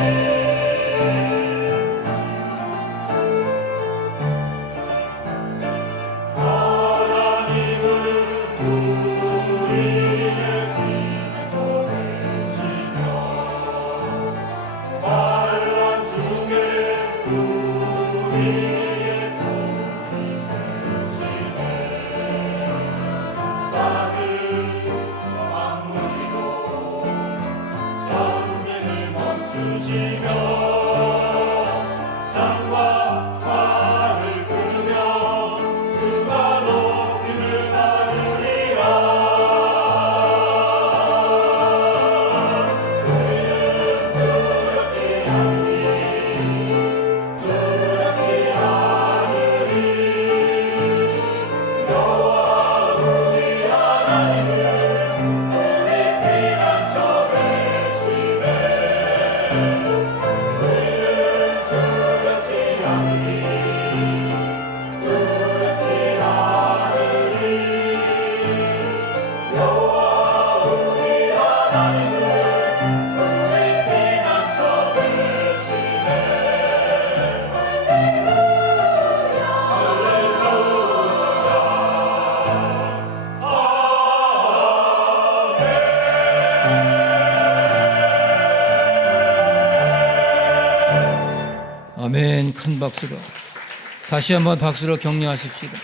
Bye. 아멘 큰 박수로 다시 한번 박수로 격려하십시다.